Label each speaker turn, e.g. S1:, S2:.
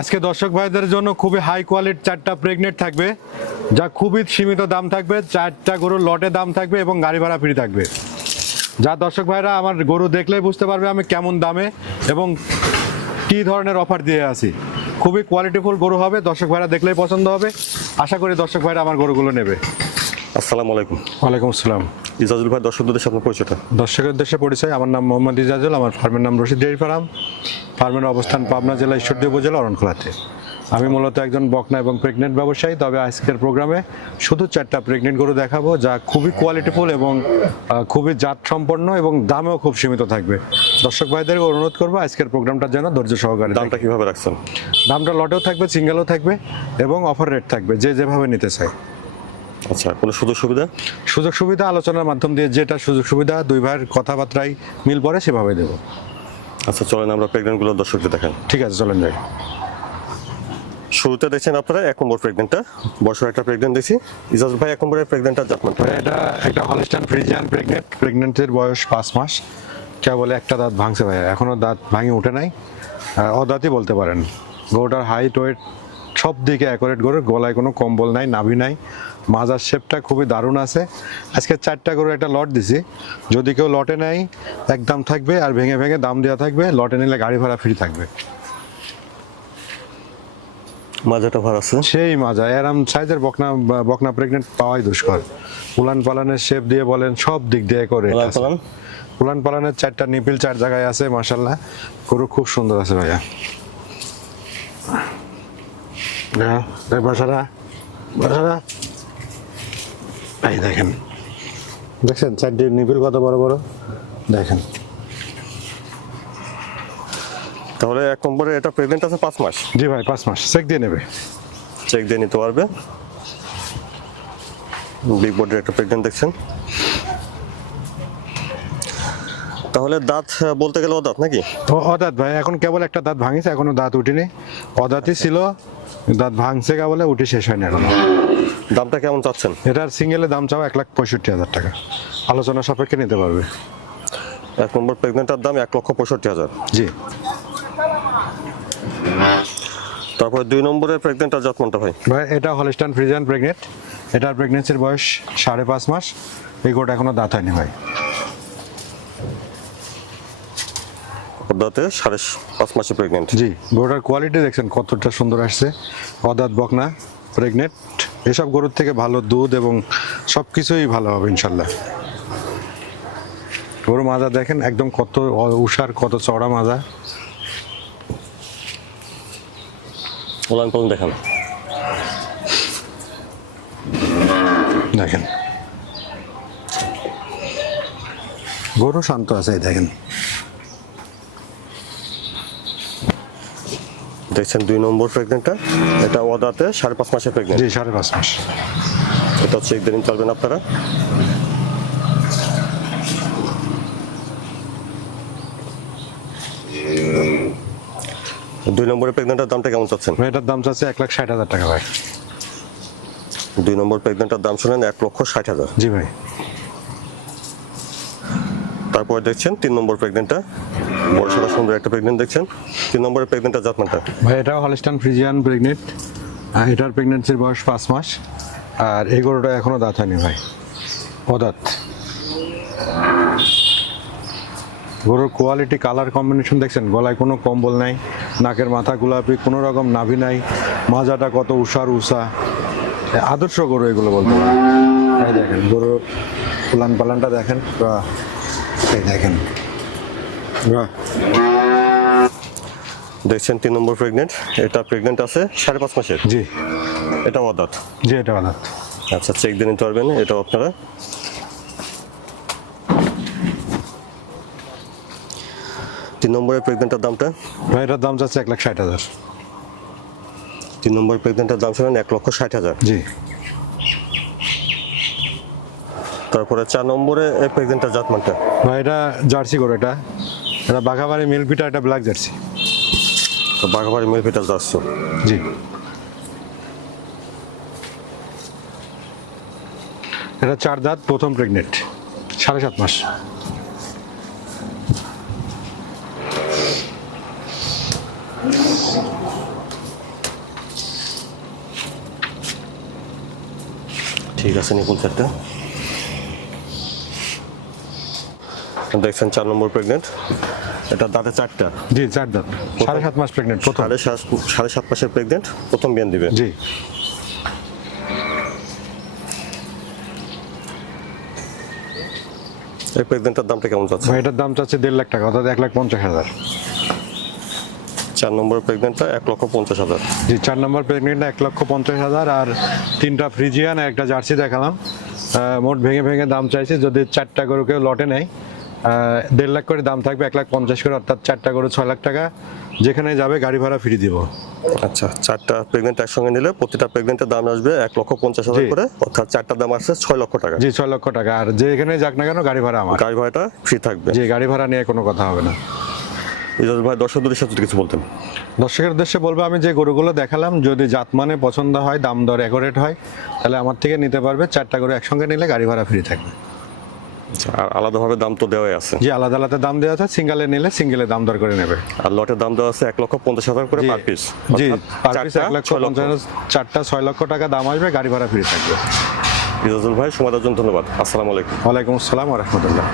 S1: আজকে দর্শক ভাইদের জন্য খুবই হাই কোয়ালিটির চারটা প্রেগনেন্ট থাকবে, যা খুবই সীমিত দাম থাকবে, চারটা গরুর লটে দাম থাকবে এবং গাড়ি ভাড়া ফ্রি থাকবে। যা দর্শক ভাইরা আমার গরু দেখলেই বুঝতে পারবে আমি কেমন দামে এবং কি ধরনের অফার দিয়ে আছি। খুবই কোয়ালিটিফুল গরু হবে, দর্শক ভাইরা দেখলেই পছন্দ হবে। আশা করি দর্শক ভাইরা আমার গরুগুলো নেবে।
S2: আসসালামু আলাইকুম।
S1: ওয়ালাইকুম আসসালাম।
S2: ইজাজুল ভাই দর্শকদের সাথে পরিচয়টা।
S1: দর্শকের উদ্দেশ্যে পরিচয় আমার নাম মোহাম্মদ ইজাজুল আমার ফার্মের নাম রশিদ ডেয়ারি ফার্ম। ফার্মের অবস্থান পাবনা জেলা ঈশ্বরদী উপজেলা অরণখোলাতে। আমি মূলত একজন বকনা এবং প্রেগনেন্ট ব্যবসায়ী তবে আজকের প্রোগ্রামে শুধু চারটা প্রেগনেন্ট গরু দেখাবো যা খুবই কোয়ালিটিফুল এবং খুবই জাত সম্পন্ন এবং দামেও খুব সীমিত থাকবে। দর্শক ভাইদের অনুরোধ করব আজকের প্রোগ্রামটা যেন ধৈর্য সহকারে
S2: দামটা। কীভাবে রাখছেন?
S1: দামটা লটেও থাকবে সিঙ্গেলও থাকবে এবং অফার রেট থাকবে যে যেভাবে নিতে চায়।
S2: আচ্ছা কোনো সুযোগ সুবিধা?
S1: সুযোগ সুবিধা আলোচনার মাধ্যম দিয়ে যেটা সুযোগ সুবিধা দুই ভাইয়ের কথাবার্তায় মিল পড়ে সেভাবে দেবো।
S2: আচ্ছা চলেন আমরা প্রেগনেন্টগুলো দর্শকদের দেখেন
S1: ঠিক আছে চলেন যাই।
S2: শুরুতে দেখছেন আপনারা এক নম্বর প্রেগনেন্টটা বছর একটা প্রেগনেন্ট দেখছি। ইজাজুল ভাই এক নম্বরের প্রেগনেন্টটা জাতমান
S1: তবে এটা একটা হলিস্টান ফ্রিজিয়ান প্রেগনেন্ট প্রেগনেন্টের বয়স পাঁচ মাস। কে বলে একটা দাঁত ভাঙছে ভাই এখনও দাঁত ভাঙে উঠে নাই। অদাঁতই বলতে পারেন। গরুটার হাইট ওয়েট সব দিকে অ্যাকোরেট গরু গলায় কোনো কম্বল নাই নাভি নাই। মাজার শেপটা খুবই দারুণ আছে। আজকে চারটা গরু একটা লট দিছি। যদি কেউ লটে নেয় একদম থাকবে আর ভেঙে ভেঙে দাম দেওয়া থাকবে লটে নিলে গাড়ি ভাড়া ফ্রি থাকবে।
S2: মাজাটা ভার আছে?
S1: সেই মাজা এরম সাইজের বকনা বকনা প্রেগনেন্ট পাওয়াই দুষ্কর। উলান পালানের শেপ দিয়ে বলেন সব দিক দিয়ে করে উলান পালানের চারটা নিপিল চার জায়গায় আছে মাশাল্লাহ গরু খুব সুন্দর আছে ভাইয়া। এই বাসারা বাসারা। এই দেখেন। দেখছেন চারটি নিপিল কত বড় বড়? দেখেন।
S2: তাহলে এক নম্বরে এটা প্রেগনেন্ট আছে পাঁচ মাস?
S1: জি ভাই পাঁচ মাস। চেক দিয়ে নেবে।
S2: চেক দিয়ে নিতে পারবে। বিগ বডির একটা প্রেগনেন্ট দেখছেন। তাহলে দাঁত বলতে গেলে ও দাঁত নাকি
S1: অদাঁত ভাই এখন কেবল একটা দাঁত ভাঙিছে এখনও দাঁত উঠিনি। অদাঁতই ছিল দাঁত ভাঙছে কেবলে উঠে শেষ হয়নি এখন।
S2: দামটা কেমন চাচ্ছেন?
S1: এটার সিঙ্গেলের দাম চাও এক লাখ পঁয়ষট্টি হাজার টাকা। আলোচনা সাপেক্ষে নিতে পারবে।
S2: এক নম্বর প্রেগনেন্টের দাম এক লক্ষ পঁয়ষট্টি হাজার।
S1: জি।
S2: তারপরে দুই নম্বরের প্রেগনেন্টটা যত্নটা ভাই?
S1: ভাই এটা হলিস্টান ফ্রিজিয়ান প্রেগনেন্ট এটার প্রেগনেন্সির বয়স সাড়ে পাঁচ মাস। এই গোটা এখনও দাঁত হয়নি ভাই।
S2: দাঁতে সাড়ে পাঁচ মাসে প্রেগনেন্ট
S1: জি গরুটার কোয়ালিটি দেখছেন কতটা সুন্দর আসছে। অদাঁত বকনা প্রেগনেন্ট এসব গরুর থেকে ভালো দুধ এবং সব কিছুই ভালো হবে ইনশাল্লাহ। গরু মাজা দেখেন একদম কত উষার কত চড়া মাজা।
S2: ওলান পালন দেখান।
S1: দেখেন। গরু শান্ত আছে দেখেন।
S2: দেখছেন দুই নম্বর প্রেগনেন্টটা এটা ওদাতে সাড়ে পাঁচ মাসের প্রেগনেন্ট
S1: জি সাড়ে পাঁচ মাস।
S2: এটা হচ্ছে নিতে পারবেন আপনারা? দুই নম্বরের প্রেগনেন্টের দামটা কেমন চাচ্ছেন?
S1: ভাই, এটার দাম চাচ্ছে এক লাখ ষাট হাজার টাকা ভাই।
S2: দুই নম্বর প্রেগনেন্টের দাম শুনেন এক লক্ষ ষাট হাজার।
S1: জি ভাই।
S2: তারপরে দেখছেন তিন নম্বর প্রেগনেন্টটা বড়সড় সুন্দর একটা প্রেগনেন্ট দেখছেন। তিন নম্বরের প্রেগনেন্টের জাতমানটা।
S1: ভাই, এটাও হলিস্টান ফ্রিজিয়ান প্রেগনেন্ট এটার প্রেগনেন্সির বয়স পাঁচ মাস। আর এই গরুটা এখনও দাঁত হয়নি ভাই। অদাঁত। গরুর কোয়ালিটি কালার কম্বিনেশন দেখছেন? গলায় কোনো কম্বল নাই, নাকের মাথা গোলাপি, কোনো রকম নাভি নাই, মাজাটা কত উষার উষা। আদর্শ গরু এগুলো বলতে পারেন। দেখেন গরু পুলান পালানটা দেখেন এই দেখেন।
S2: দেখছেন তিন নম্বর প্রেগনেন্ট এটা প্রেগনেন্ট আছে সাড়ে পাঁচ মাসের?
S1: জি।
S2: এটা অদাত?
S1: জি এটা অদাঁত।
S2: আচ্ছা চেক দিয়ে নিতে পারবেন এটাও আপনারা। তিন নম্বরের প্রেগনেন্টের দামটা?
S1: ভাই এটার দাম চাচ্ছে এক লাখ ষাট হাজার।
S2: তিন নম্বর প্রেগনেন্টের দাম শুনেন এক লক্ষ ষাট হাজার।
S1: জি।
S2: তারপরে চার নম্বরে এই জাতমানটা
S1: না এটা জার্সি গরু এটা। এটা বাঘাবাড়ি মিলপিটা এটা ব্ল্যাক জার্সি।
S2: তো বাঘাবাড়ি মিলপিটা জার্সি
S1: জি। এটা চার দাঁত প্রথম প্রেগনেন্ট সাড়ে সাত মাস।
S2: ঠিক আছে নিপুল স্যারটা। দেখছেন চার নম্বর প্রেগনেন্ট এটা দাঁতে চারটা।
S1: জি চার দাঁত। সাড়ে সাত মাস প্রেগনেন্ট প্রথম।
S2: সাড়ে সাত সাড়ে সাত মাসের প্রেগনেন্ট প্রথম বিয়ান দিবে।
S1: জি।
S2: এই প্রেগনেন্টের দামটা কেমন যাচ্ছে?
S1: ভাই এটার দাম চাচ্ছে দেড় লাখ টাকা অর্থাৎ এক লাখ পঞ্চাশ হাজার।
S2: চার নম্বর প্রেগনেন্টটা এক লক্ষ পঞ্চাশ হাজার।
S1: জি চার নম্বর প্রেগনেন্ট এক লক্ষ পঞ্চাশ হাজার আর তিনটা ফ্রিজিয়ান একটা জার্সি দেখালাম। মোট ভেঙে ভেঙে দাম চাইছে যদি চারটা গরু কেউ লটে নেয় দেড় লাখ করে দাম থাকবে এক লাখ পঞ্চাশ করে অর্থাৎ চারটা গরু ছয় লাখ টাকা। যেখানে যাবে গাড়ি ভাড়া ফ্রি দিব।
S2: আচ্ছা চারটা প্রেগনেন্ট একসঙ্গে নিলে প্রতিটা প্রেগনেন্টের দাম আসবে এক লক্ষ পঞ্চাশ হাজার করে অর্থাৎ চারটার দাম আসছে ছয় লক্ষ টাকা।
S1: জি ছয় লক্ষ টাকা। আর যে যেখানে যাক না কেন গাড়ি ভাড়া আমার।
S2: গাড়ি ভাড়াটা ফ্রি থাকবে।
S1: জি গাড়ি ভাড়া নিয়ে কোনো কথা হবে না।
S2: ইজাজ ভাই দর্শকদের সাথে কিছু বলতেন।
S1: দর্শকের উদ্দেশ্যে বলব আমি যে গরুগুলো দেখালাম যদি জাতমানে পছন্দ হয় দাম দর একরেট হয় তাহলে আমার থেকে নিতে পারবে চারটা গরু একসঙ্গে নিলে গাড়ি ভাড়া ফ্রি থাকবে।
S2: আর আলাদাভাবে দাম তো দেওয়াই আছে।
S1: জি আলাদা আলাদা দাম দেওয়া আছে সিঙ্গেলে নিলে সিঙ্গেলে দাম দর করে নেবে।
S2: আর লটের দাম দেওয়া আছে এক লক্ষ পঞ্চাশ হাজার করে পার পিস
S1: জি পার পিস এক লক্ষ পঞ্চাশ চারটা ছয় লক্ষ টাকা দাম আসবে গাড়ি ভাড়া ফ্রি থাকবে।
S2: ইজাজুল ভাই সময় দেওয়ার জন্য ধন্যবাদ। আসসালামু আলাইকুম।
S1: ওয়ালাইকুম আসসালাম রহমতুল্লাহ।